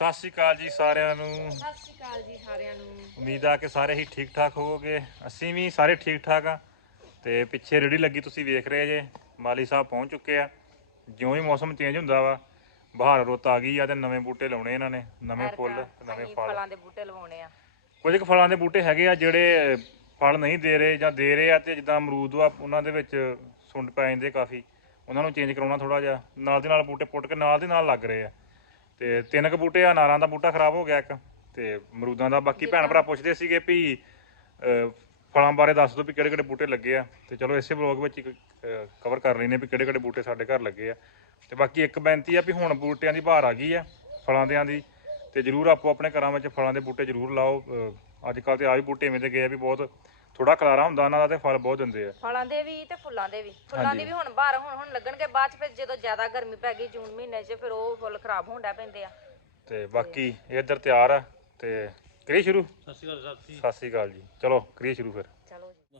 ਸਤਿ ਸ਼੍ਰੀ ਅਕਾਲ ਜੀ ਸਾਰਿਆਂ ਨੂੰ। ਸਤਿ ਸ਼੍ਰੀ ਅਕਾਲ ਜੀ ਸਾਰਿਆਂ ਨੂੰ। ਉਮੀਦ ਆ ਕਿ ਸਾਰੇ ਹੀ ਠੀਕ ਠਾਕ ਹੋਵੋਗੇ। ਅਸੀਂ ਵੀ ਸਾਰੇ ਠੀਕ ਠਾਕ ਆ। ਤੇ ਪਿੱਛੇ ਰੇੜੀ ਲੱਗੀ ਤੁਸੀਂ ਵੇਖ ਰਹੇ ਜੇ। ਮਾਲੀ ਸਾਹਿਬ ਪਹੁੰਚ ਚੁੱਕੇ ਆ। ਜਿਉਂ ਹੀ ਮੌਸਮ ਚੇਂਜ ਹੁੰਦਾ ਵਾ ਬਹਾਰ ਰੁੱਤ ਆ ਗਈ ਆ ਤੇ ਨਵੇਂ ਬੂਟੇ ਲਾਉਣੇ ਇਹਨਾਂ ਨੇ। ਨਵੇਂ ਫੁੱਲ ਨਵੇਂ ਫਲ। ਫਲਾਂ ਦੇ ਬੂਟੇ ਲਵਾਉਣੇ ਆ। ਕੁਝ ਕੁ ਫਲਾਂ ਦੇ ਬੂਟੇ ਹੈਗੇ ਆ ਜਿਹੜੇ ਫਲ ਨਹੀਂ ਦੇ ਰਹੇ ਜਾਂ ਦੇ ਰਹੇ ਆ ਤੇ ਜਿੱਦਾਂ ਅਮਰੂਦ ਵਾ ਉਹਨਾਂ ਦੇ ਵਿੱਚ ਸੁੰਡ ਪੈ ਜਾਂਦੇ ਕਾਫੀ। ਉਹਨਾਂ ਨੂੰ ਚੇਂਜ ਕਰਾਉਣਾ ਥੋੜਾ ਜਿਹਾ। ਨਾਲ ਦੇ ਨਾਲ ਬੂਟੇ ਪੁੱਟ ਕੇ ਨਾਲ ਦੇ ਨਾਲ ਲੱਗ ਰਹੇ ਆ। ਤੇ ਤਿੰਨ ਕੁ ਬੂਟੇ ਆ ਨਾਰਾਂ ਦਾ ਬੂਟਾ ਖਰਾਬ ਹੋ ਗਿਆ ਇੱਕ। ਤੇ ਅਮਰੂਦਾਂ ਦਾ ਬਾਕੀ ਭੈਣ ਭਰਾ ਪੁੱਛਦੇ ਸੀਗੇ ਵੀ ਅਹ, ਫਲਾਂ ਬਾਰੇ ਦੱਸ ਦਿਓ ਵੀ ਕਿਹੜੇ ਕਿਹੜੇ ਬੂਟੇ ਲੱਗੇ ਆ। ਤੇ ਚਲੋ ਇਸੇ ਵਲੌਗ ਵਿੱਚ ਕਵਰ ਕਰ ਲੈਨੇ ਵੀ ਕਿਹੜੇ ਕਿਹੜੇ ਬੂਟੇ ਸਾਡੇ ਘਰ ਲੱਗੇ ਆ। ਤੇ ਬਾਕੀ ਇੱਕ ਬੇਨਤੀ ਆ ਵੀ ਹੁਣ ਬੂਟਿਆਂ ਦੀ ਬਹਾਰ ਆ ਗਈ ਆ ਫਲਾਂ ਦਿਆਂ ਦੀ। ਤੇ ਜਰੂਰ ਆਪੋ ਆਪਣੇ ਘਰਾਂ ਵਿੱਚ ਫਲਾਂ ਦੇ ਬੂਟੇ ਜਰੂਰ ਲਾਓ। ਅੱਜ ਕੱਲ ਤੇ ਆ ਵੀ ਬੂਟੇ ਐਵੇਂ ਦੇ ਗਏ ਆ ਵੀ ਬਹੁਤ ਥੋੜਾ ਖਲਾਰਾ ਹੁੰਦਾ ਉਹਨਾਂ ਦਾ ਤੇ ਫਲ ਬਹੁਤ ਦਿੰਦੇ ਆ। ਫਲਾਂ ਦੇ ਵੀ ਤੇ ਫੁੱਲਾਂ ਦੇ ਵੀ। ਫੁੱਲਾਂ। ਦੀ ਵੀ ਹੁਣ ਬਾਹਰ ਹੁਣ ਹੁਣ ਲੱਗਣਗੇ ਬਾਅਦ ਚ ਫਿਰ ਜਦੋਂ ਜ਼ਿਆਦਾ ਗਰਮੀ ਪੈ ਗਈ ਜੂਨ ਮਹੀਨੇ 'ਚ ਫਿਰ ਉਹ ਫੁੱਲ ਖਰਾਬ ਹੋਣ ਡੈ ਪੈਂਦੇ ਆ। ਤੇ ਬਾਕੀ ਇਹ ਇੱਧਰ ਤਿਆਰ ਆ ਤੇ ਕਰੀਏ ਸ਼ੁਰੂ? ਸਤਿ ਸ਼੍ਰੀ ਅਕਾਲ ਸਾਥੀ ਸਤਿ ਸ੍ਰੀ ਅਕਾਲ ਜੀ। ਚਲੋ ਕਰੀਏ ਸ਼ੁਰੂ ਫਿਰ।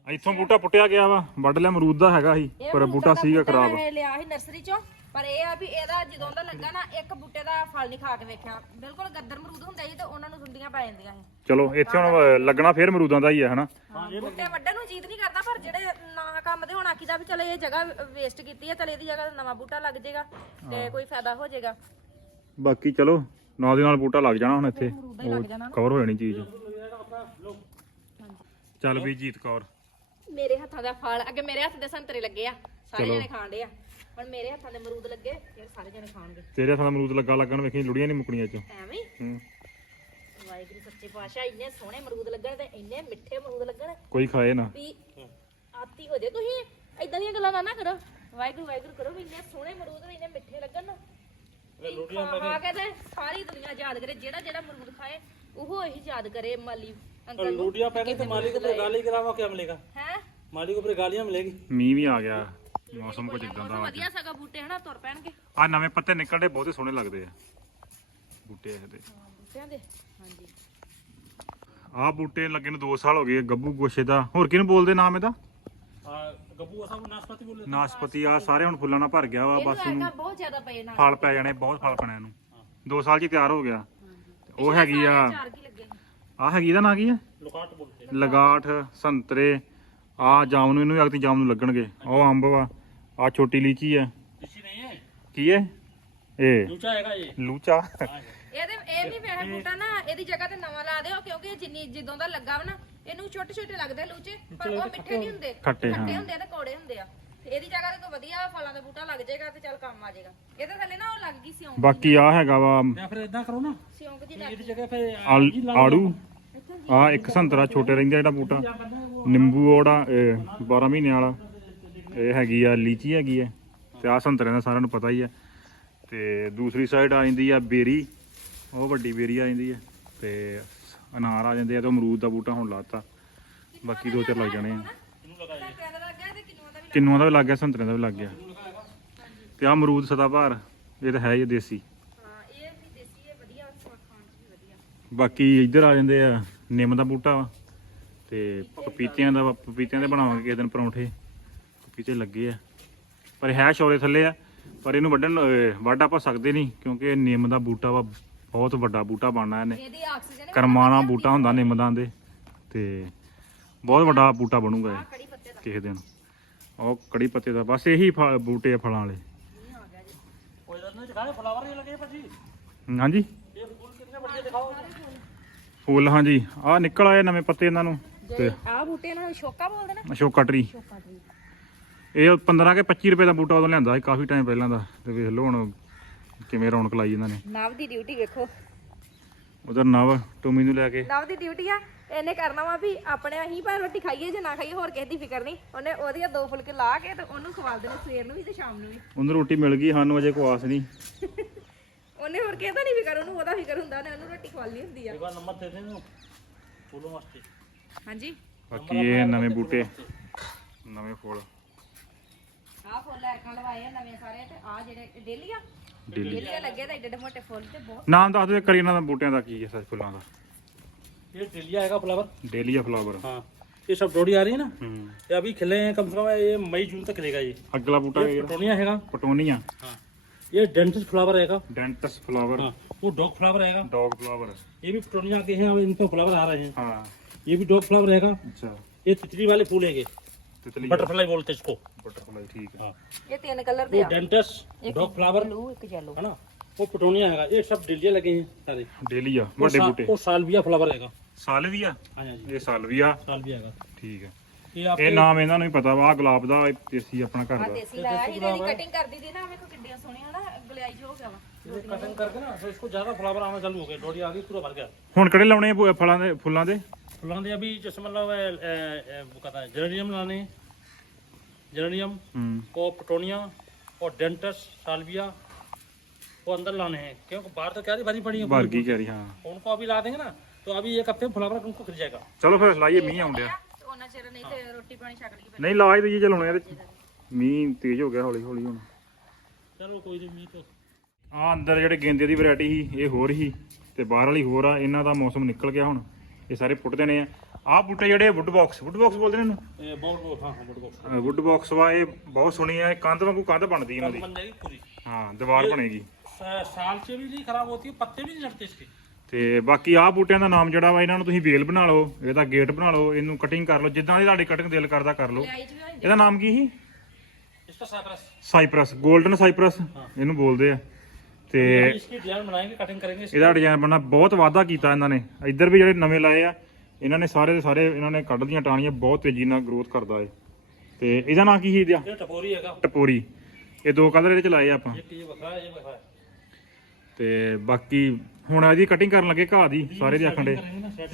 ਇੱਥੋਂ ਬੂਟਾ ਪੁੱਟਿਆ ਗਿਆ ਵਾ ਵੱਢ ਲਿਆ ਅਮਰੂਦ ਦਾ ਹੈਗਾ ਸੀ ਪਰ ਬੂਟਾ ਸੀਗਾ ਖਰਾਬ। ਇਹ ਲਿਆ ਸੀ ਨਰਸਰੀ ਚੋਂ ਪਰ ਇਹ ਆ ਵੀ ਇਹਦਾ ਜਦੋਂ ਦਾ ਲੱਗਾ ਨਾ ਇੱਕ ਬੂਟੇ ਦਾ ਫਲ ਨਹੀਂ ਖਾ ਕੇ ਵੇਖਿਆ। ਬਿਲਕੁਲ ਗੱਦਰ ਮਰੂਦ ਹੁੰਦੇ ਸੀ ਤੇ ਉਹਨਾਂ ਨੂੰ ਸੁੰਡੀਆਂ ਪੈ ਜਾਂਦੀਆਂ ਸੀ। ਚਲੋ ਇੱਥੇ ਹੁਣ ਅਹ, ਲੱਗਣਾ ਫੇਰ ਅਮਰੂਦਾਂ ਦਾ ਹੀ ਹੈ ਹਨਾ? ਬੂਟੇ ਵੱਢਣ ਨੂੰ ਜੀਤ ਨਹੀਂ ਕਰਦਾ ਪਰ ਜਿਹੜੇ ਨਾ ਕੰਮ ਦੇ ਹੁਣ ਆਖੀਦਾ ਵੀ ਚਲੇ ਇਹ ਜਗ੍ਹਾ ਵੇਸਟ ਕੀਤੀ ਹੈ ਚਲੇ ਇਹਦੀ ਜਗ੍ਹਾ ਤੇ ਨਵਾਂ ਬੂਟਾ ਲੱਗ ਜਾਏਗਾ ਤੇ ਕੋਈ ਫਾਇਦਾ ਹੋ ਜਾਏਗਾ ਬਾਕੀ ਚਲੋ ਨਾਲ ਦੇ ਨਾਲ ਬੂਟਾ ਲੱਗ ਜਾਣਾ ਹੁਣ ਇੱਥੇ। ਕਵਰ ਹੋ ਜਾਣੀ ਚੀਜ਼। ਚੱਲ ਵੀ ਜੀਤ ਕੌਰ। ਮੇਰੇ ਹੱਥਾਂ ਦਾ ਫਲ ਅੱਗੇ ਮੇਰੇ ਹੱਥ ਦੇ ਸੰਤਰੇ ਲੱਗੇ ਆ ਸਾਰੇ ਜਣੇ ਖਾਣਦੇ ਆ ਹੁਣ ਮੇਰੇ ਹੱਥਾਂ ਦੇ ਅਮਰੂਦ ਲੱਗੇ ਫਿਰ ਸਾਰੇ ਜਣੇ ਖਾਣਗੇ ਤੇਰੇ ਹੱਥਾਂ ਦਾ ਅਮਰੂਦ ਲੱਗਾ ਲੱਗਣ ਵੇਖੀ ਲੁੜੀਆਂ ਨਹੀਂ ਮੁੱਕਣੀਆਂ ਚ ਐਵੇਂ ਹੀ? ਹੂੰ ਵਾਹਿਗੁਰੂ ਸੱਚੇ ਪਾਤਸ਼ਾਹ ਇੰਨੇ ਸੋਹਣੇ ਅਮਰੂਦ ਲੱਗਣ ਤੇ ਇੰਨੇ ਮਿੱਠੇ ਅਮਰੂਦ ਲੱਗਣ ਕੋਈ ਖਾਏ ਨਾ ਵੀ ਆਤੀ ਹੋ ਜੇ ਤੁਸੀਂ ਇਦਾਂ ਦੀਆਂ ਗੱਲਾਂ ਨਾ ਨਾ ਕਰੋ ਵਾਹਿਗੁਰੂ ਵਾਹਿਗੁਰੂ ਕਰੋ ਵੀ ਇੰਨੇ ਸੋਹਣੇ ਅਮਰੂਦ ਵੀ ਇੰਨੇ ਮਿੱਠੇ ਲੱਗਣ ਨਾ ਵੀ ਖਾ ਖਾ ਕੇ ਤੇ ਸਾਰੀ ਦੁਨੀਆ ਯਾਦ ਕਰੇ ਜਿਹੜਾ ਜਿਹੜਾ ਅਮਰੂਦ ਖਾਏ ਉਹ ਹੀ ਯਾਦ ਕਰੇ ਮਾਲੀ ਅੰਕਲ ਨੂੰ रोटियां पहले तो मालिक को फिर गाली करावा क्या मिलेगा ਹੈ ਮਾਲੀ ਕੋਲ ਫਿਰ ਗਾਲੀਆਂ ਮਿਲੇਗੀ। ਮੀਂਹ ਵੀ ਆ ਗਿਆ ਮੌਸਮ ਕੁਝ ਇਦਾਂ ਦਾ ਆ ਵਧੀਆ ਸਗਾ ਬੂਟੇ ਹਨਾ ਤੁਰ ਪੈਣਗੇ। ਆਹ ਨਵੇਂ ਪੱਤੇ ਨਿਕਲਦੇ ਬਹੁਤੇ ਸੋਹਣੇ ਲੱਗਦੇ ਆ। ਬੂਟੇ ਇਹਦੇ। ਦੇ ਹਾਂਜੀ ਬੂਟੇ ਲੱਗੇ ਨੂੰ 2 ਸਾਲ ਹੋ ਗਏ ਗੱਬੂ ਗੋਸ਼ੇ ਦਾ। ਹੋਰ ਕਿਹਨੂੰ ਬੋਲਦੇ ਨਾਮ ਇਹਦਾ? ਆ ਗੱਬੂ ਨਾਸਪਤੀ ਆ ਸਾਰੇ ਹੁਣ ਫੁੱਲਾਂ ਨਾਲ ਭਰ ਗਿਆ ਵਾ ਬਸ ਇਹਨੂੰ ਫਲ ਪੈ ਜਾਣੇ ਬਹੁਤ ਫਲ ਪੈਣੇ ਇਹਨੂੰ। 2 ਸਾਲ ਚ ਤਿਆਰ ਹੋ ਗਿਆ। ਉਹ ਹੈਗੀ ਆ ਚਾਰ ਆ ਹੈਗੀ ਦਾ ਨਾਂ ਕੀ ਹੈ ਲਗਾਠ ਸੰਤਰੇ ਆ ਜਾਮ ਨੂੰ ਇਹਨੂੰ ਅਗਤੀ ਜਾਮ ਨੂੰ ਲੱਗਣਗੇ। ਉਹ ਅੰਬ ਵਾ ਆ ਛੋਟੀ ਲੀਚੀ ਹੈ ਕੀ ਹੈ ਇਹ। ਲੂਚਾ ਹੈਗਾ ਇਹ? ਇਹਦੀ ਜਗ੍ਹਾ ਤੇ ਲੂਚੇ ਮਿੱਠੇ ਨਹੀਂ ਹੁੰਦੇ। ਹੁੰਦੇ ਆ ਤੇ ਹੁੰਦੇ ਆ। ਇਹਦੀ ਜਗ੍ਹਾ ਤੇ ਵਧੀਆ ਫਲਾਂ ਦਾ ਬੂਟਾ ਲੱਗ ਜਾਏਗਾ ਤੇ ਚੱਲ ਕੰਮ ਆ ਜਾਏਗਾ। ਇਹਦੇ ਥੱਲੇ ਨਾ ਉਹ ਲੱਗ ਗਈ ਸਿਉਂਕ ਬਾਕੀ ਆ ਹੈਗਾ ਵਾ ਜਾਂ ਫਿਰ ਇਦਾਂ ਕਰੋ ਨਾ ਆ ਇੱਕ ਸੰਤਰਾ ਛੋਟੇ ਰਹਿੰਦਾ ਜਿਹੜਾ ਬੂਟਾ। ਨਿੰਬੂ ਉਹੜਾ 12 ਮਹੀਨੇ ਵਾਲਾ। ਇਹ ਹੈਗੀ ਆ ਲੀਚੀ ਹੈਗੀ ਆ। ਤੇ ਆ ਸੰਤਰੇ ਦਾ ਸਾਰਿਆਂ ਨੂੰ ਪਤਾ ਹੀ ਆ। ਤੇ ਦੂਸਰੀ ਸਾਈਡ ਆ ਜਾਂਦੀ ਆ ਬੇਰੀ। ਉਹ ਵੱਡੀ ਬੇਰੀ ਆ ਜਾਂਦੀ ਆ। ਤੇ ਅਨਾਰ ਆ ਜਾਂਦੇ ਆ ਤੇ ਅਮਰੂਦ ਦਾ ਬੂਟਾ ਹੁਣ ਲਾਤਾ। ਬਾਕੀ ਦੋ ਚਾਰ ਲੱਗ ਜਾਣੇ ਆ। ਕਿਨੂਆਂ ਦਾ ਵੀ ਲੱਗ ਗਿਆ ਸੰਤਰੇ ਦਾ ਵੀ ਲੱਗ ਗਿਆ। ਤੇ ਆ ਅਮਰੂਦ ਸਦਾਬਹਾਰ ਇਹ ਤਾਂ ਹੈ ਹੀ ਦੇਸੀ। ਬਾਕੀ ਇੱਧਰ ਆ ਜਾਂਦੇ ਆ। ਨਿੰਮ ਦਾ ਬੂਟਾ ਵਾ ਤੇ ਪਪੀਤਿਆਂ ਦਾ ਵਾ, ਪਪੀਤਿਆਂ ਦੇ ਬਣਾਵਾਂਗੇ ਕਿਸੇ ਦਿਨ ਪਰੌਂਠੇ। ਪਪੀਤੇ ਲੱਗੇ ਆ। ਪਰ ਹੈ ਸ਼ੌਰੇ ਥੱਲੇ ਆ ਪਰ ਇਹਨੂੰ ਵੱਢਣ ਵੱਢ ਆਪਾਂ ਸਕਦੇ ਨਹੀਂ ਕਿਉਂਕਿ ਇਹ ਨਿੰਮ ਦਾ ਬੂਟਾ ਵਾ ਬਹੁਤ ਵੱਡਾ ਬੂਟਾ ਬਣਨਾ ਇਹਨੇ। ਕਰਮਾਣਾ ਬੂਟਾ ਹੁੰਦਾ ਨਿੰਮ ਦਾ ਦੇ ਤੇ ਬਹੁਤ ਵੱਡਾ ਬੂਟਾ ਬਣੂਗਾ ਇਹ ਕਿਸੇ ਦਿਨ। ਉਹ ਕੜੀ ਪੱਤੇ ਦਾ ਬਸ ਇਹੀ ਫਲ- ਬੂਟੇ ਆ ਫਲਾਂ ਵਾਲੇ। ਹਾਂਜੀ? ਹਾਂਜੀ। ਆ ਨਿਕਲ ਆਏ ਨਵੇਂ ਪੱਤੇ ਇਹਨਾਂ ਨੂੰ। ਜੇ ਆਹ ਬੂਟੇ ਨਾਲ ਸ਼ੋਕਾ ਬੋਲਦੇ ਨੇ ਅਸ਼ੋਕਾ ਟਰੀ ਸ਼ੋਕਾ ਟਰੀ ਇਹ 15 ਕੇ 25 ਰੁਪਏ ਦਾ ਬੂਟਾ ਉਦੋਂ ਲਿਆਂਦਾ ਸੀ ਕਾਫੀ ਟਾਈਮ ਪਹਿਲਾਂ ਦਾ। ਤੇ ਵੇਖ ਲਓ ਹੁਣ ਕਿਵੇਂ ਰੌਣਕ ਲਾਈ ਇਹਨਾਂ ਨੇ। ਨਵ ਦੀ ਡਿਊਟੀ ਵੇਖੋ। ਉਧਰ ਨਵ ਟੋਮੀ ਨੂੰ ਲੈ ਕੇ। ਨਵ ਦੀ ਡਿਊਟੀ ਆ। ਇਹਨੇ ਕਰਨਾ ਵਾ ਵੀ ਆਪਣੇ ਅਸੀਂ ਭਾਵੇਂ ਰੋਟੀ ਖਾਈਏ ਜਾਂ ਨਾ ਖਾਈਏ ਹੋਰ ਕਿਸੇ ਦੀ ਫਿਕਰ ਨਹੀਂ। ਉਹਨੇ ਉਹਦੀਆਂ ਦੋ ਫੁਲਕੇ ਲਾ ਕੇ ਤੇ ਉਹਨੂੰ ਖਵਾ ਦੇਣੇ ਸਵੇਰ ਨੂੰ ਵੀ ਤੇ ਸ਼ਾਮ ਨੂੰ ਵੀ। ਉਹਨੂੰ ਰੋਟੀ ਮਿਲ ਗਈ ਸਾਨੂੰ ਅਜੇ ਕੋਈ ਆਸ ਨਹੀਂ। ਉਹਨੇ ਹੋਰ ਕਿਸੇ ਦਾ ਨਹੀਂ ਫਿਕਰ ਉਹਨੂੰ ਉਹਦਾ ਫਿਕਰ ਹੁੰਦਾ ਉਹਨੇ ਉਹਨੂੰ ਰੋਟੀ ਖਵਾਲੀ ਹੁੰਦੀ ਆ एक बार नंबर दे देना फूलों मस्ती ਹਾਂਜੀ ਬਾਕੀ ਇਹ ਨਵੇਂ ਬੂਟੇ ਨਵੇਂ ਫੁੱਲ ਆਹ ਫੁੱਲ ਐਰਕਾਂ ਲਵਾਏ ਆ ਨਵੇਂ ਸਾਰੇ ਤੇ ਆ ਜਿਹੜੇ ਡੇਲੀ ਆ ਡੇਲੀ ਡੇਲੀ ਲੱਗੇ ਤਾਂ ਏਡੇ ਏਡੇ ਮੋਟੇ ਫੁੱਲ ਤੇ ਬਹੁਤ ਨਾਮ ਦੱਸ ਦਿਓ ਕਰੀ ਇਹਨਾਂ ਦਾ ਬੂਟਿਆਂ ਦਾ ਕੀ ਹੈ ਸੱਚ ਫੁੱਲਾਂ ਦਾ ये डेलिया आएगा फ्लावर ਡੇਲੀਆ ਫਲਾਵਰ हाँ ये सब डोडी आ रही है ना ਹੂੰ ये अभी खिले हैं कम से कम ये मई जून तक खिलेगा ये ਅਗਲਾ ਬੂਟਾ ये पटोनिया हैगा ਪਟੋਨੀਆ हाँ ये डेंटस फ्लावर आएगा डेंटस फ्लावर वो डॉग फ्लावर आएगा डॉग फ्लावर ये भी टोनी आते हैं और इनका फ्लावर आ रहे हैं। हाँ। ये भी डॉग फ्लावर रहेगा। अच्छा। ये तितली वाले फूल है बटरफ्लाई बोलते इसको। बटरफ्लाई ठीक है। हाँ। ये तीन कलर दे डेंटस डॉग फ्लावर है ना? वो पटोनिया है ये सब डेलिया लगे हैं सारे। डेलिया बड़े बूटे। वो सालविया फ्लावर रहेगा। सालविया? हाँ जी। ये सालविया? सालविया ठीक है। ਹੈ ये ਇਹ आपके ਨਾਮ ਇਹਨਾਂ ਨੂੰ ਹੀ ਪਤਾ ਵਾ ਆਹ ਗੁਲਾਬ ਦਾ ਇਹ ਦੇਸੀ ਆਪਣਾ ਘਰ ਆ ਦਾ ਦੇਸੀ ਲਾਇਆ ਸੀ ਇਹਦੀ ਕਟਿੰਗ ਕਰਦੀ ਦੀ ਨਾ ਵੇਖੋ ਕਿੱਡੀਆਂ ਸੋਹਣੀਆਂ ਨਾ ਗਲਿਆਈ ਜੋ ਹੋ ਗਿਆ ਵਾ ये कटिंग करके ना तो इसको ज्यादा फ्लावर आना चालू हो गए डोरी आ गई पूरा भर गया ਹੁਣ ਕਿਹੜੇ ਲਾਉਣੇ ਆ ਭੂ- ਫਲਾਂ ਦੇ ਫੁੱਲਾਂ ਦੇ फुलाने अभी जैसे मतलब ए, ए, ए, वो कहता है जेरेनियम लाने जेरेनियम ਹੂੰ को पेटोनिया और डेंटस सालविया वो अंदर लाने हैं क्योंकि बाहर तो क्या भरी पड़ी है ਭਰ ਗਈ ਕਹਿ ਰਹੀ ਹਾਂ उनको अभी ला देंगे ना तो अभी एक हफ्ते में फ्लावर उनको खिल जाएगा ਚਲੋ ਫਿਰ ਲਾਈਏ ਮੀਂਹ ਆਉਂਦਿਆ ਤੇ ਉਹਨਾਂ ਚਿਰ ਨਹੀਂ ਤੇ ਰੋਟੀ ਪਾਣੀ ਛਕ ਲਈ ਨਹੀਂ ਲਾਜ ਦਈਏ ਚਲਾਉਣੇ ਇਹਦੇ ਚ। ਮੀਂਹ ਤੇਜ਼ ਹੋ ਗਿਆ ਹੌਲੀ ਹੌਲੀ ਹੁਣ चलो कोई नहीं तो ਆ ਅੰਦਰ ਜਿਹੜੇ ਗੇਂਦੇ ਦੀ ਵੈਰਾਈਟੀ ਸੀ ਇਹ ਹੋਰ ਹੀ ਤੇ ਬਾਹਰ ਵਾਲੀ ਹੋਰ ਆ ਇਹਨਾਂ ਦਾ ਮੌਸਮ ਨਿਕਲ ਗਿਆ ਹੁਣ ਇਹ ਸਾਰੇ ਪੁੱਟ ਦੇਣੇ ਆ ਆਹ ਬੂਟੇ ਜਿਹੜੇ ਵੁੱਡ ਬਾਕਸ ਵੁੱਡ ਬਾਕਸ ਬੋਲਦੇ ਨੇ ਇਹਨੂੰ ए, बहुत बहुत हाँ हाँ बहुत बहुत ਵੁੱਡ ਬਾਕਸ ਵਾ ਇਹ ਬਹੁਤ ਸੋਹਣੀ ਆ ਇਹ ਕੰਧ ਵਾਂਗੂ ਕੰਧ ਬਣਦੀ ਇਹਨਾਂ ਦੀ बन जाएगी पूरी ਹਾਂ ਦੀਵਾਰ ਬਣੇਗੀ सा- साल से भी नहीं खराब होती है पत्ते भी नहीं झड़ते इसके ਤੇ ਬਾਕੀ ਆਹ ਬੂਟਿਆਂ ਦਾ ਨਾਮ ਜਿਹੜਾ ਵਾ ਇਹਨਾਂ ਨੂੰ ਤੁਸੀਂ ਵੇਲ ਬਣਾ ਲਓ ਇਹਦਾ ਗੇਟ ਬਣਾ ਲਓ ਇਹਨੂੰ ਕਟਿੰਗ ਕਰ ਲਓ ਜਿੱਦਾਂ ਦੀ ਤੁਹਾਡੀ ਕਟਿੰਗ ਦਿਲ ਕਰਦਾ ਕਰ ਲਓ। ਇਹਦਾ ਨਾਮ ਕੀ ਸੀ? इसको साइप्रस ਸਾਈਪਰਸ ਇਹਨੂੰ ਬੋਲਦੇ ਆ। ਤੇ ਇਹਦਾ ਡਿਜ਼ਾਈਨ ਬਣਨਾ ਬਹੁਤ ਵਾਧਾ ਕੀਤਾ ਇਹਨਾਂ ਨੇ। ਇੱਧਰ ਵੀ ਜਿਹੜੇ ਨਵੇਂ ਲਾਏ ਆ ਇਹਨਾਂ ਨੇ ਸਾਰੇ ਦੇ ਸਾਰੇ ਇਹਨਾਂ ਨੇ ਕੱਢ ਦੀਆਂ ਟਾਹਣੀਆਂ ਬਹੁਤ ਤੇਜ਼ੀ ਨਾਲ ਗਰੋਥ ਕਰਦਾ ਏ ਤੇ ਇਹਦਾ ਨਾਂ ਕੀ ਸੀ ਇਹਦਾ? ये टपोरी ਟਪੋਰੀ। ਇਹ ਦੋ ਕਲਰ ਇਹਦੇ ਚ ਲਾਏ ਆਪਾਂ। ਤੇ ਬਾਕੀ ਹੁਣ ਇਹਦੀ ਕਟਿੰਗ ਕਰਨ ਲੱਗੇ ਘਾਹ ਦੀ ਸਾਰੇ ਦੇ ਆਖਣ ਦੇ।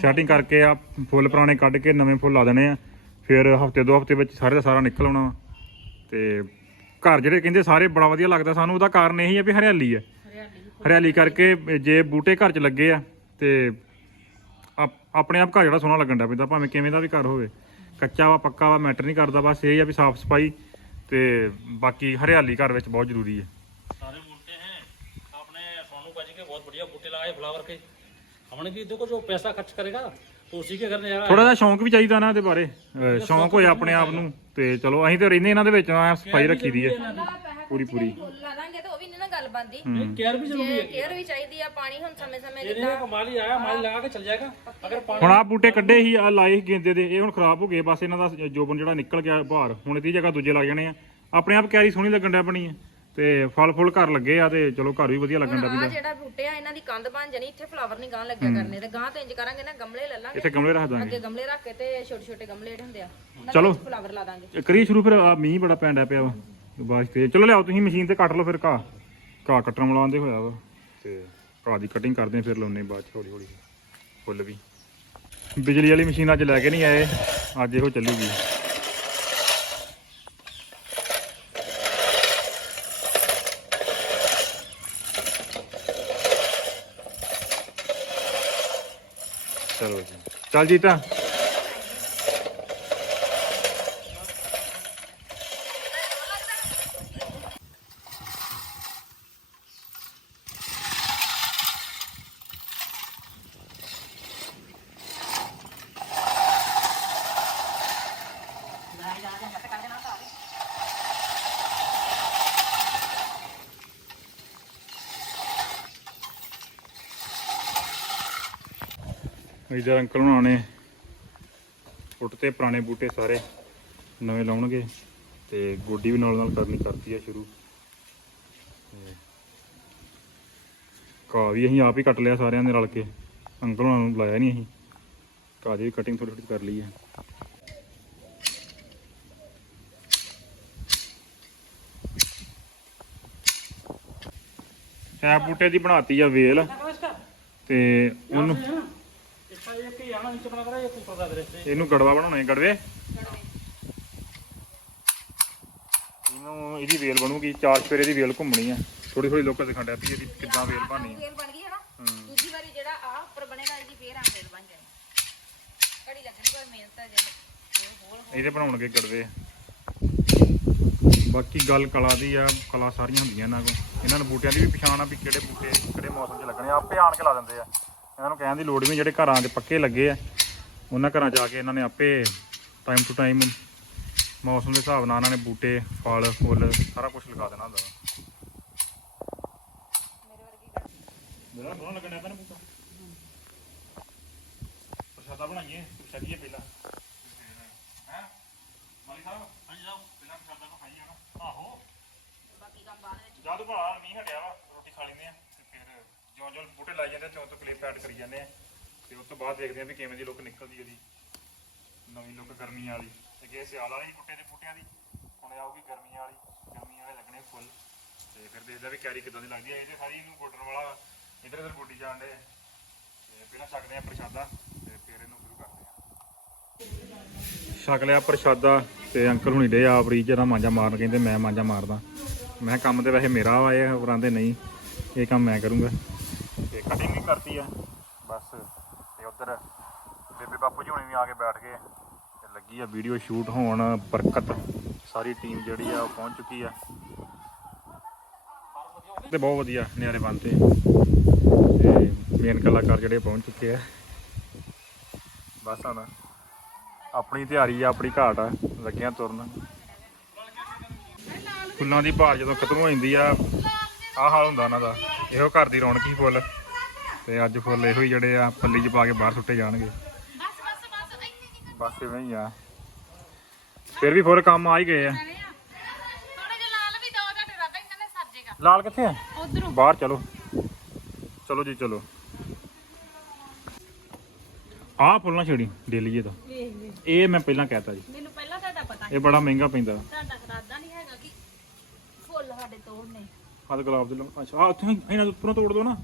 ਸੈਟਿੰਗ ਕਰਕੇ ਆ ਫੁੱਲ ਪੁਰਾਣੇ ਕੱਢ ਕੇ ਨਵੇਂ ਫੁੱਲ ਲਾ ਦੇਣੇ ਆ। ਫਿਰ ਹਫ਼ਤੇ ਦੋ ਹਫ਼ਤੇ ਵਿੱਚ ਸਾਰੇ ਦਾ ਸਾਰਾ ਨਿਕਲ ਆਉਣਾ। ਤੇ ਘਰ ਜਿਹੜੇ ਕਹਿੰਦੇ ਸਾਰੇ ਬੜਾ ਵਧੀਆ ਲੱਗਦਾ ਸਾਨੂੰ ਉਹਦਾ ਕਾਰਨ ਇਹੀ ਹੈ ਵੀ ਹਰਿਆਲੀ ਹੈ ਹਰਿਆਲੀ ਕਰਕੇ ਜੇ ਬੂਟੇ ਘਰ 'ਚ ਲੱਗੇ ਆ ਤੇ ਆਪ- ਆਪਣੇ ਆਪ ਘਰ ਜਿਹੜਾ ਸੋਹਣਾ ਲੱਗਣ ਦਾ ਪੈਂਦਾ ਭਾਵੇਂ ਕਿਵੇਂ ਦਾ ਵੀ ਘਰ ਹੋਵੇ। ਕੱਚਾ ਵਾ ਪੱਕਾ ਵਾ ਮੈਟਰ ਨਹੀਂ ਕਰਦਾ ਬਸ ਇਹ ਆ ਵੀ ਸਾਫ਼ ਸਫ਼ਾਈ ਤੇ ਬਾਕੀ ਹਰਿਆਲੀ ਘਰ ਵਿੱਚ ਬਹੁਤ ਜ਼ਰੂਰੀ ਹੈ बढ़िया बूटे लगाए फ्लावर के हमने की देखो जो पैसा खर्च करेगा तो उसी के घर में जाएगा ਥੋੜਾ ਜਿਹਾ ਸ਼ੌਂਕ ਵੀ ਚਾਹੀਦਾ ਨਾ ਇਹਦੇ ਬਾਰੇ ਅਹ ਸ਼ੌਂਕ ਹੋਇਆ ਆਪਣੇ ਆਪ ਨੂੰ ਤੇ ਚਲੋ ਅਸੀਂ ਤਾਂ ਰਹਿੰਦੇ ਇਹਨਾਂ ਦੇ ਵਿੱਚ ਆ ਸਫਾਈ ਰੱਖੀ ਦੀ ਹੈ ਪੂਰੀ ਪੂਰੀ ਫੁੱਲ ਲਾ ਦਾਂਗੇ ਤੇ ਉਹ ਵੀ ਨਹੀਂ ਨਾ ਗੱਲ ਬੰਦੀ केयर भी जरूरी है ਕੇਅਰ ਵੀ ਚਾਹੀਦੀ ਆ ਪਾਣੀ ਹੁਣ ਸਮੇਂ ਸਮੇਂ ये नहीं है कि माली आया माली लगा के चल जाएगा अगर पानी ਹੁਣ ਆ ਬੂਟੇ ਕੱਢੇ ਸੀ ਆ ਲਾਏ ਸੀ ਗੇਂਦੇ ਦੇ ਇਹ ਹੁਣ ਖਰਾਬ ਹੋ ਗਏ ਬਸ ਇਹਨਾਂ ਦਾ ਜੋਬਨ ਜਿਹੜਾ ਨਿਕਲ ਗਿਆ ਬਾਹਰ ਹੁਣ ਇਹਦੀ ਜਗ੍ਹਾ ਦੂਜੇ ਲੱਗ ਜਾਣੇ ਆ ਆਪਣੇ ਆਪ ਕਿਆਰੀ ਸੋਹਣੀ ਲੱਗਣ ਡਿਆ ਬਣੀ ਹੈ ਤੇ ਫਲ ਫੁੱਲ ਘਰ ਲੱਗੇ ਆ ਤੇ ਚਲੋ ਘਰ ਵੀ ਵਧੀਆ ਲੱਗਣ ਡਿਆ ਆ ਜਿਹੜਾ ਬੂਟੇ ਆ ਇਹਨਾਂ ਦੀ ਕੰਧ ਬਣ ਜਾਣੀ ਇੱਥੇ ਫਲਾਵਰ ਨਹੀਂ ਗਾਂ ਲੱਗਿਆ ਕਰਨੇ ਤੇ ਗਾਂ ਤੇ ਇੰਜ ਕਰਾਂਗੇ ਨਾ ਗਮਲੇ ਲੈ ਲਾਂਗੇ। ਇੱਥੇ ਗਮਲੇ ਰੱਖ ਦਾਂਗੇ। ਅੱਗੇ ਗਮਲੇ ਰੱਖ ਕੇ ਤੇ ਛੋਟੇ ਛੋਟੇ ਗਮਲੇ ਜਿਹੜੇ ਹੁੰਦੇ ਆ ਉਹਨਾਂ ਚਲੋ। ਵਿੱਚ ਫਲਾਵਰ ਲਾ ਦਾਂਗੇ। ਕਰੀ ਸ਼ੁਰੂ ਫਿਰ ਆ ਮੀਂਹ ਬੜਾ ਪੈਣ ਡਿਆ ਪਿਆ ਵਾ ਬਾਅਦ ਤੇ ਚਲੋ ਲਿਆਓ ਤੁਸੀਂ ਮਸ਼ੀਨ ਤੇ ਕੱਟ ਲਓ ਫਿਰ ਘਾਹ। ਘਾਹ ਕੱਟਣ ਵਾਲਾ ਆਂਦੇ ਹੋਇਆ ਵਾ। ਤੇ ਘਾਹ ਦੀ ਕਟਿੰਗ ਕਰਦੇ ਆ, ਫਿਰ ਲਾਉਨੇ ਬਾਅਦ ਚ ਹੌਲੀ ਹੌਲੀ। ਫੁੱਲ ਵੀ। ਬਿਜਲੀ ਵਾਲੀ ਮਸ਼ੀਨ ਅੱਜ ਲੈ ਕੇ ਨਹੀਂ ਆਏ ਅੱਜ ਇਹੋ ਚੱਲੂਗੀ ਚਲੋ ਜੀ ਚੱਲ ਜੀਤਾ ਇਧਰ ਅੰਕਲ ਹੁਣਾਂ ਨੇ ਉੱਟਤੇ ਪੁਰਾਣੇ ਬੂਟੇ ਸਾਰੇ ਨਵੇਂ ਲਾਉਣਗੇ ਤੇ ਗੋਡੀ ਵੀ ਨਾਲ ਨਾਲ ਕਰਨੀ ਕਰਤੀ ਆ ਸ਼ੁਰੂ। ਘਾਹ ਵੀ ਅਸੀਂ ਆਪ ਹੀ ਕੱਟ ਲਿਆ ਸਾਰਿਆਂ ਦੇ ਰਲ ਕੇ। ਅੰਕਲ ਹੁਣਾਂ ਨੂੰ ਲਾਇਆ ਨਹੀਂ ਅਸੀਂ। ਘਾਹ ਦੀ ਕਟਿੰਗ ਥੋੜੀ ਥੋੜੀ ਕਰ ਲਈ ਹੈ ਐ ਬੂਟੇ ਦੀ ਬਣਾਤੀ ਆ ਵੇਲ। ਤੇ ਉਹਨੂੰ इसका एक ही यहाँ नीचे बना कर एक ऊपर का दृश्य ਇਹਨੂੰ ਗੜਵਾ ਬਣਾਉਣਾ ਹੈ ਗੜਵੇ ਇਹਨੂੰ ਇਹਦੀ ਵੇਲ ਬਣੂਗੀ ਚਾਰ ਸਪੇਰੇ ਦੀ ਵੇਲ ਘੁੰਮਣੀ ਆ ਥੋੜੀ ਥੋੜੀ ਲੋਕਾਂ ਦਿਖਾਣ ਡਿਆ ਵੀ ਇਹਦੀ ਕਿੱਦਾਂ ਵੇਲ ਬਣਨੀ ਆ ਫੇਰ ਬਣ ਗਈ ਹੈ ਨਾ ਦੂਜੀ ਵਾਰੀ ਜਿਹੜਾ ਆ ਉੱਪਰ ਬਣੇਗਾ ਇਹਦੀ ਫੇਰ ਆ ਫੇਰ ਬਣ ਜਾਣੀ ਘੜੀ ਲੱਗਣੀ ਕੋਈ ਮਿਹਨਤ ਹੈ ਜੇ ਫੇਰ ਹੋਰ ਇਹਦੇ ਬਣਾਉਣਗੇ ਗੜਵੇ ਬਾਕੀ ਗੱਲ ਕਲਾ ਦੀ ਆ ਕਲਾ ਸਾਰੀਆਂ ਹੁੰਦੀਆਂ ਇਹਨਾਂ ਕੋਲ ਇਹਨਾਂ ਨੂੰ ਬੂਟਿਆਂ ਦੀ ਵੀ ਪਛਾਣ ਆ ਵੀ ਕਿਹੜੇ ਬੂਟੇ ਕਿਹੜੇ ਮੌਸਮ 'ਚ ਲੱਗਣੇ ਆ ਆਪੇ ਆਣ ਕੇ ਲਾ ਦਿੰਦੇ ਆ ਇਹਨਾਂ ਨੂੰ ਕਹਿਣ ਦੀ ਲੋੜ ਨਹੀਂ, ਜਿਹੜੇ ਘਰਾਂ 'ਚ ਪੱਕੇ ਲੱਗੇ ਆ ਉਹਨਾਂ ਘਰਾਂ ਆ ਕੇ ਇਹਨਾਂ ਨੇ ਆਪੇ ਟਾਈਮ ਟੂ ਟਾਈਮ ਮੌਸਮ ਦੇ ਹਿਸਾਬ ਨਾਲ ਇਹਨਾਂ ਨੇ ਬੂਟੇ ਫਲ ਫੁੱਲ ਸਾਰਾ ਕੁਝ ਲਗਾ ਦੇਣਾ ਹੁੰਦਾ ਬੜਾ ਸੋਹਣਾ ਲੱਗਣਾ ਤਾਂ ਬੂਟਾ। ਪ੍ਰਸ਼ਾਦਾ ਬਣਾਈਏ ਛੱਡੀਏ ਪਹਿਲਾਂ। ਹੈ? ਮਾਲੀ ਸਾਹਿਬ ਹਾਂਜੀ ਜਾਓ ਪਹਿਲਾਂ ਪ੍ਰਸ਼ਾਦਾ ਨੂੰ ਖਾਈਏ ਨਾ ਆਹੋ। ਬਾਕੀ ਕੰਮ ਬਾਅਦ ਵਿੱਚ। ਜਦ ਭਾ ਮੀਂਹ ਹਟਿਆ ਵਾ ਰੋਟੀ ਖਾ ਲੈਂਦੇ ਆ। ਜਿਉਂ ਜਿਉਂ ਬੂਟੇ ਲਾਈ ਜਾਂਦੇ ਤਿਉਂ ਤੋਂ ਕਲਿੱਪ ਐਡ ਕਰੀ ਜਾਂਦੇ ਆ। ਤੇ ਉਸ ਤੋਂ ਬਾਅਦ ਦੇਖਦੇ ਆ ਵੀ ਕਿਵੇਂ ਦੀ ਲੁੱਕ ਨਿਕਲਦੀ ਇਹਦੀ। ਨਵੀਂ ਲੁੱਕ ਗਰਮੀਆਂ ਵਾਲੀ। ਤੇ ਸਿਆਲ ਵਾਲੀ ਬੂਟੇ ਦੇ ਬੂਟਿਆਂ ਦੀ, ਹੁਣ ਆਊਗੀ ਗਰਮੀਆਂ ਵਾਲੀ। ਗਰਮੀਆਂ ਵਾਲੇ ਲੱਗਣੇ ਫੁੱਲ। ਤੇ ਫਿਰ ਦੇਖਦੇ ਵੀ ਕੈਰੀ ਕਿੱਦਾਂ ਦੀ ਲੱਗਦੀ ਹੈ ਇਹਦੇ ਸਾਰੀ ਇਹਨੂੰ ਬੋਟਣ ਵਾਲਾ, ਇਧਰ ਇਧਰ ਬੋਡੀ ਜਾਣ ਦੇ ਤੇ ਪਹਿਲਾਂ ਛਕਦੇ ਆ ਪ੍ਰਸ਼ਾਦਾ, ਤੇ ਫਿਰ ਇਹਨੂੰ ਸ਼ੁਰੂ ਕਰਦੇ ਆ। ਛਕ ਲਿਆ ਪ੍ਰਸ਼ਾਦਾ, ਤੇ ਅੰਕਲ ਹੁਣੀ ਡੇ ਆਪ ਰੀਜ ਦਾ ਮਾਂਜਾ ਮਾਰਨ, ਕਹਿੰਦੇ ਮੈਂ ਮਾਂਜਾ ਮਾਰਦਾ। ਮੈਂ ਕੰਮ ਤੇ ਵੈਸੇ ਮੇਰਾ ਵਾ, ਇਹ ਬਰਾਂਦੇ ਨਹੀਂ। ਇਹ ਕੰਮ ਮੈਂ ਕਰੂੰਗਾ। ਕਰਤੀ ਆ। ਬਸ, ਤੇ ਉਧਰ ਬੇਬੇ ਬਾਪੂ ਜੀ ਹੁਣੇ ਵੀ ਆ ਕੇ ਬੈਠ ਗਏ। ਤੇ ਲੱਗੀ ਆ ਵੀਡੀਓ ਸ਼ੂਟ ਹੋਣ ਬਰਕਤ। ਸਾਰੀ ਟੀਮ ਜਿਹੜੀ ਆ ਉਹ ਪਹੁੰਚ ਚੁੱਕੀ ਆ। ਤੇ ਬਹੁਤ ਵਧੀਆ ਨਿਆਰੇ ਬਣਤੇ ਤੇ। ਮੇਨ ਕਲਾਕਾਰ ਜਿਹੜੇ ਪਹੁੰਚ ਚੁੱਕੇ ਆ। ਬਸ ਹੁਣ ਆਪਣੀ ਤਿਆਰੀ ਆ, ਆਪਣੀ ਘਾਟ ਆ। ਲੱਗਿਆ ਤੁਰਨ। ਫੁੱਲਾਂ ਦੀ ਭਾਰ ਜਦੋਂ ਖਤਮ ਹੋ ਜਾਂਦੀ ਆ, ਆਹ ਹਾਲ ਹੁੰਦਾ ਉਹਨਾਂ ਦਾ। ਇਹੋ ਘਰ ਦੀ ਰੌਣਕ ਹੀ ਫੁੱਲ। ਤੇ ਅੱਜ ਫੁੱਲ ਇਹੋ ਹੀ ਜਿਹੜੇ ਆ ਪੱਲੀ 'ਚ ਪਾ ਕੇ ਬਾਹਰ ਸੁੱਟੇ ਜਾਣਗੇ। ਬਸ ਬਸ ਬਸ ਇੰਨੀ ਨਹੀਂ ਬਸ ਇਵੇਂ ਹੀ ਆ। ਫਿਰ ਵੀ ਫੁੱਲ ਕੰਮ ਆ ਹੀ ਗਏ ਆ। ਥੋੜੇ ਜਿਹਾ ਲਾਲ ਵੀ ਦੋ ਤੁਹਾਡੇ ਰਾਦਾ ਇਹਨਾਂ ਨੇ ਸਰ ਜੇਗਾ। ਲਾਲ ਕਿੱਥੇ ਆ? ਉਧਰੋਂ। ਬਾਹਰ ਚਲੋ। ਚਲੋ ਜੀ ਚਲੋ। ਆਹ ਫੁੱਲ ਨਾ ਛੇੜੀ ਡੇਲੀਏ ਤਾਂ। ਵੇਖ ਵੇਖ ਇਹ ਮੈਂ ਪਹਿਲਾਂ ਕਹਿਤਾ ਜੀ। ਮੈਨੂੰ ਪਹਿਲਾਂ ਤੁਹਾਡਾ ਪਤਾ ਇਹ ਬੜਾ ਮਹਿੰਗਾ ਪੈਂਦਾ। ਤੁਹਾਡਾ ਇਰਾਦਾ ਨਹੀਂ ਹੈਗਾ ਕਿ ਫੁੱਲ ਸਾਡੇ ਤੋੜਨੇ। ਤਾਂ ਗੁਲਾਬ ਦੇ ਲਓ ਅੱਛਾ ਆ ਉੱਥੇ ਇਹਨਾਂ ਉੱਪਰੋਂ ਤੋੜ ਦੋ ਨਾ।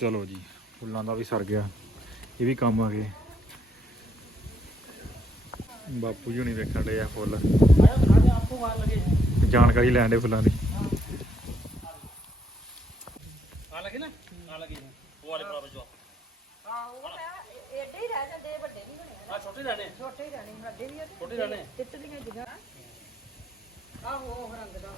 ਚਲੋ ਜੀ ਫੁੱਲਾਂ ਦਾ ਵੀ ਸਰ ਗਿਆ। ਇਹ ਵੀ ਕੰਮ ਆ ਗਏ। ਬਾਪੂ ਜੀ ਹੁਣੀ ਵੇਖਣ ਦੇ ਆ ਫੁੱਲ। ਜਾਣਕਾਰੀ ਲੈਣ ਦੇ ਫੁੱਲਾਂ ਦੀ। ਆ ਲੱਗੇ ਨਾ? ਆ ਲੱਗੇ ਉਹ ਵਾਲੇ ਬਰਾਬਰ ਜੋ ਹਾਂ ਉਹ ਐਡੇ ਹੀ ਰਹਿ ਜਾਂਦੇ ਵੱਡੇ ਨਹੀਂ ਹੋਣੇ। ਆ ਛੋਟੇ ਰਹਿਣੇ। ਛੋਟੇ ਰਹਿਣੇ ਵੱਡੇ ਵੀ ਆ। ਛੋਟੇ ਰਹਿਣੇ। ਤਿੱਤਲੀਆਂ ਆਹੋ ਉਹ ਰੰਗ ਦਾ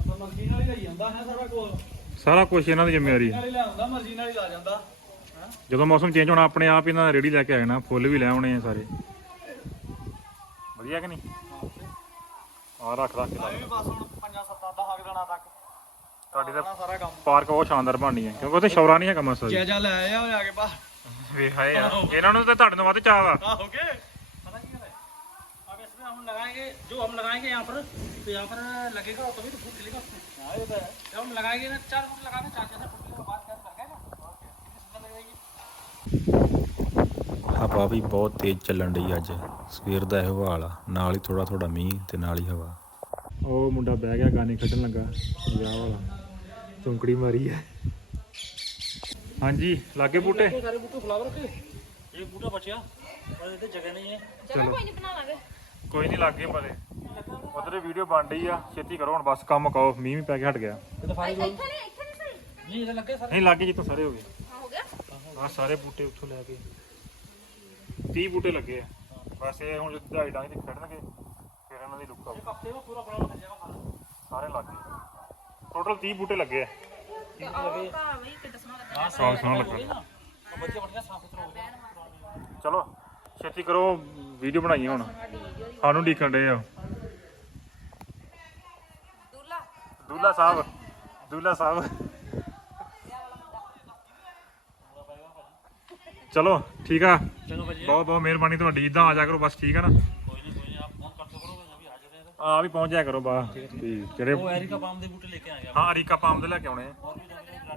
ਆਪਾਂ ਮਰਜ਼ੀ ਨਾਲ ਹੀ ਲਈ ਜਾਂਦਾ ਹੈ ਸਾਰਾ ਕੋਲ ਸਾਰਾ ਕੁਝ ਇਹਨਾਂ ਦੀ ਜ਼ਿੰਮੇਵਾਰੀ ਹੈ। ਨਾਲ ਹੀ ਲਿਆਉਂਦਾ ਮਰਜ਼ੀ ਨਾਲ ਹੀ ਲਾ ਜਾਂਦਾ। ਜਦੋਂ ਮੌਸਮ ਚੇਂਜ ਹੋਣਾ ਆਪਣੇ ਆਪ ਇਹਨਾਂ ਨੇ ਰੇੜੀ ਲੈ ਕੇ ਆ ਜਾਣਾ ਫੁੱਲ ਵੀ ਲੈ ਆਉਣੇ ਆ ਸਾਰੇ। ਵਧੀਆ ਕਿ ਨਹੀਂ? ਆ ਰੱਖ ਰੱਖ ਕੇ ਲਾ ਇਹ ਵੀ ਬਸ ਹੁਣ 5 7 10 ਦਿਨਾਂ ਤੱਕ। ਤੁਹਾਡੀ ਤਾਂ ਸਾਰਾ ਕੰਮ। ਪਾਰਕ ਬਹੁਤ ਸ਼ਾਨਦਾਰ ਬਣਨੀ ਹੈ ਕਿਉਂਕਿ ਉੱਥੇ ਸ਼ੌਰਾ ਨਹੀਂ ਹੈਗਾ ਮਸਾ ਜੀ। ਜੈਜਾ ਲੈ ਆਇਆ ਹੋਇਆ ਆ ਕੇ ਬਾ ਵੇ ਹਾਏ ਆ ਇਹਨਾਂ ਨੂੰ ਤਾਂ ਤੁਹਾਡੇ ਤੋਂ ਵੱਧ ਚਾਹ ਵਾ हाँ हो गए पता क्या है अब इसमें हम लगाएंगे जो हम लगाएंगे यहाँ पर तो यहाँ पर लगेगा और तभी तो फूल खिलेगा उसमें हाँ ये तो है जब हम लगाएंगे ना चार फुट लगाना चार जैसे फुट के बाद क्या कर गया कितनी सुंदर लगेगी ਹਵਾ ਵੀ ਬਹੁਤ ਤੇਜ਼ ਚੱਲਣ ਡਈ ਅੱਜ ਸਵੇਰ ਦਾ ਇਹੋ ਹਾਲ ਆ ਨਾਲ ਹੀ ਥੋੜਾ ਥੋੜਾ ਮੀਂਹ ਤੇ ਨਾਲ ਹੀ ਹਵਾ ਉਹ ਮੁੰਡਾ ਬਹਿ ਗਿਆ ਗਾਣੇ ਕੱਢਣ ਲੱਗਾ ਵਿਆਹ ਵਾਲਾ ਚੌਂਕੜੀ ਮਾਰੀ ਹੈ ਹਾਂਜੀ ਲਾਗੇ ਬੂਟੇ। ਸਾਰੇ ਬੂਟੇ ਫਲਾਵਰ ਤੇ ਇਹ ਬੂਟਾ ਬਚਿਆ ਪਰ ਇਹਦੇ ਜਗ੍ਹਾ ਨਹੀਂ ਹੈ। ਚਲੋ ਕੋਈ ਨਹੀਂ ਬਣਾ ਲਾਂਗੇ। ਕੋਈ ਨਹੀਂ ਲਾਗੇ ਪਰੇ ਉਧਰੇ ਵੀਡੀਓ ਬਣ ਰਹੀ ਆ ਛੇਤੀ ਕਰੋ ਹੁਣ ਬਸ ਕੰਮ ਮੁਕਾਓ ਮੀਂਹ ਵੀ ਪੈ ਕੇ ਹਟ ਗਿਆ। ਇੱਥੇ ਨਹੀਂ ਇੱਥੇ ਨਹੀਂ ਲੱਗੇ ਸਾਰੇ। ਨਹੀਂ ਲਾਗੇ ਜਿੱਥੋਂ ਸਾਰੇ ਹੋ ਗਏ। ਹਾਂ ਹੋ ਗਿਆ? ਆ ਸਾਰੇ ਬੂਟੇ ਉੱਥੋਂ ਲੈ ਕੇ। 30 ਬੂਟੇ ਲੱਗੇ ਆ। ਬਸ ਇਹ ਇਹਨਾਂ ਦੀ ਲੁੱਕ ਆਊ। ਇੱਕ ਹਫ਼ਤੇ ਵਿੱਚ ਪੂਰਾ ਬਣਾ ਜਾਏਗਾ ਸਾਰੇ ਟੋਟਲ 30 ਬੂਟੇ ਲੱਗੇ ਆ। ਸਾਗ ਸੋਹਣਾ ਲੱਗਾ। ਚਲੋ ਛੇਤੀ ਕਰੋ ਵੀਡੀਓ ਬਣਾਈਏ ਹੁਣ। ਸਾਨੂੰ ਡੀਕਣ ਡੇ ਆ। ਦੂਲਾ। ਸਾਹਿਬ ਦੂਲਾ ਸਾਹਿਬ। ਚਲੋ ਠੀਕ ਆ। ਬਹੁਤ ਬਹੁਤ ਮਿਹਰਬਾਨੀ ਤੁਹਾਡੀ। ਇਦਾਂ ਆ ਜਾ ਕਰੋ ਬਸ ਠੀਕ ਆ ਨਾ। ਆ ਵੀ ਪਹੁੰਚ ਜਾਇਆ ਕਰੋ ਬਾ ਠੀਕ ਜਿਹੜੇ ਉਹ ਐਰੀਕਾ ਪਾਮ ਦੇ ਬੂਟੇ ਲੈ ਕੇ ਆਏ ਆ ਹਾਂ ਐਰੀਕਾ ਪਾਮ ਦੇ ਲੈ ਕੇ ਆਉਣੇ ਆ।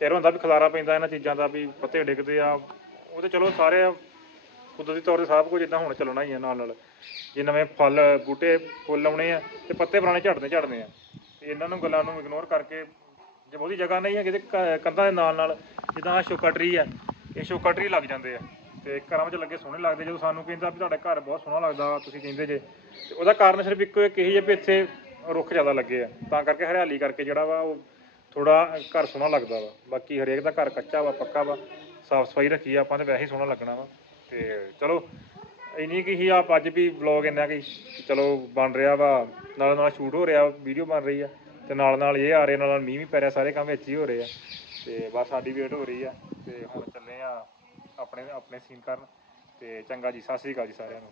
ਨਾਲ ਕਹਿਰੋ ਹੁੰਦਾ ਵੀ ਖਲਾਰਾ ਪੈਂਦਾ ਇਹਨਾਂ ਚੀਜ਼ਾਂ ਦਾ ਵੀ ਪੱਤੇ ਡਿੱਗਦੇ ਆ। ਉਹ ਤੇ ਚਲੋ ਸਾਰੇ ਕੁਦਰਤੀ ਤੌਰ ਤੇ ਸਭ ਕੁਝ ਇਦਾਂ ਹੁਣ ਚੱਲਣਾ ਹੀ ਆ ਨਾਲ ਨਾਲ। ਜੇ ਨਵੇਂ ਫਲ ਬੂਟੇ ਫੁੱਲ ਆਉਣੇ ਆ ਤੇ ਪੱਤੇ ਪੁਰਾਣੇ ਝੜਦੇ ਝੜਦੇ ਆ। ਤੇ ਇਹਨਾਂ ਨੂੰ ਗੱਲਾਂ ਨੂੰ ਇਗਨੋਰ ਕਰਕੇ ਜੇ ਬਹੁਤੀ ਜਗ੍ਹਾ ਨਹੀਂ ਹੈ ਕਿਤੇ ਕ- ਕੰਧਾਂ ਦੇ ਨਾਲ ਨਾਲ ਜਿੱਦਾਂ ਆਹ ਸ਼ੋਕਾ ਟਰੀ ਆ ਇਹ ਸ਼ੋਕਾ ਟਰੀ ਲੱਗ ਜਾਂਦੇ ਆ। ਤੇ ਘਰਾਂ ਵਿੱਚ ਲੱਗੇ ਸੋਹਣੇ ਲੱਗਦੇ ਜਦੋਂ ਸਾਨੂੰ ਕਹਿੰਦਾ ਵੀ ਤੁਹਾਡਾ ਘਰ ਬਹੁਤ ਸੋਹਣਾ ਲੱਗਦਾ ਵਾ, ਤੁਸੀਂ ਕਹਿੰਦੇ ਜੇ। ਤੇ ਉਹਦਾ ਕਾਰਨ ਸਿਰਫ ਇੱਕੋ ਇੱਕ ਇਹੀ ਹੈ ਵੀ ਇੱਥੇ ਰੁੱਖ ਜ਼ਿਆਦਾ ਲੱਗੇ ਆ। ਤਾਂ ਕਰਕੇ ਹਰਿਆਲੀ ਕਰਕੇ ਜਿਹੜਾ ਵਾ ਉਹ ਥੋੜਾ ਘਰ ਸੋਹਣਾ ਲੱਗਦਾ ਵਾ। ਬਾਕੀ ਹਰੇਕ ਦਾ ਘਰ ਕੱਚਾ ਵਾ, ਪੱਕਾ ਵਾ, ਸਾਫ਼ ਸਫ਼ਾਈ ਰੱਖੀ ਆ, ਆਪਾਂ ਤੇ ਵੈਸੇ ਹੀ ਸੋਹਣਾ ਲੱਗਣਾ ਵਾ। ਤੇ ਚਲੋ, ਇੰਨੀ ਕੀ ਹੀ ਆਪ ਅੱਜ ਵੀ ਵਲੌਗ ਇੰਨਾ ਕਿ ਚਲੋ ਬਣ ਰਿਹਾ ਵਾ, ਨਾਲ ਨਾਲ ਸ਼ੂਟ ਹੋ ਰਿਹਾ ਵੀਡੀਓ ਬਣ ਰਹੀ ਆ। ਤੇ ਨਾਲ ਨਾਲ ਇਹ ਆ ਰਹੇ, ਨਾਲ ਨਾਲ ਮੀਂਹ ਵੀ ਪੈ ਰਿਹਾ, ਸਾਰੇ ਕੰਮ ਵਿੱਚ ਹੀ ਹੋ ਰਹੇ ਆ। ਤੇ ਬਸ ਸਾਡੀ ਵੇਟ ਹੋ ਰਹੀ ਆ, ਤੇ ਹੁਣ ਚੱਲੇ ਆ ਆਪਣੇ ਆਪਣੇ ਸੀਨ ਕਰਨ। ਤੇ ਚੰਗਾ ਜੀ, ਸਤਿ ਸ੍ਰੀ ਅਕਾਲ ਜੀ ਸਾਰਿਆਂ ਨੂੰ।